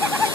Back.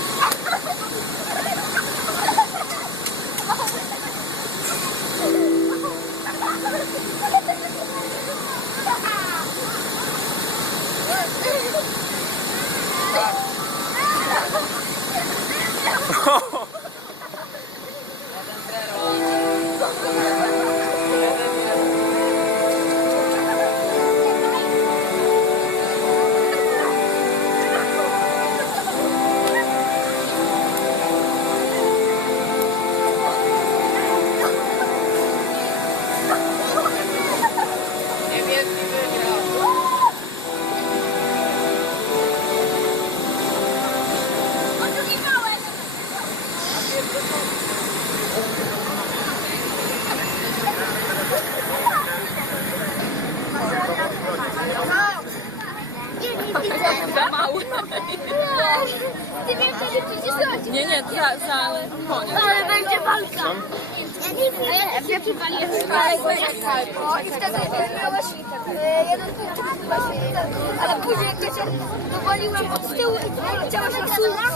Za mały. Ty wiem, że przecież Nie, nie, za, za koniec. Ale będzie walka. Ale ja przywaliłem O, i wtedy miałaś jeden punkt, ale później jak ja cię dowaliłem od tyłu i poleciałaś na.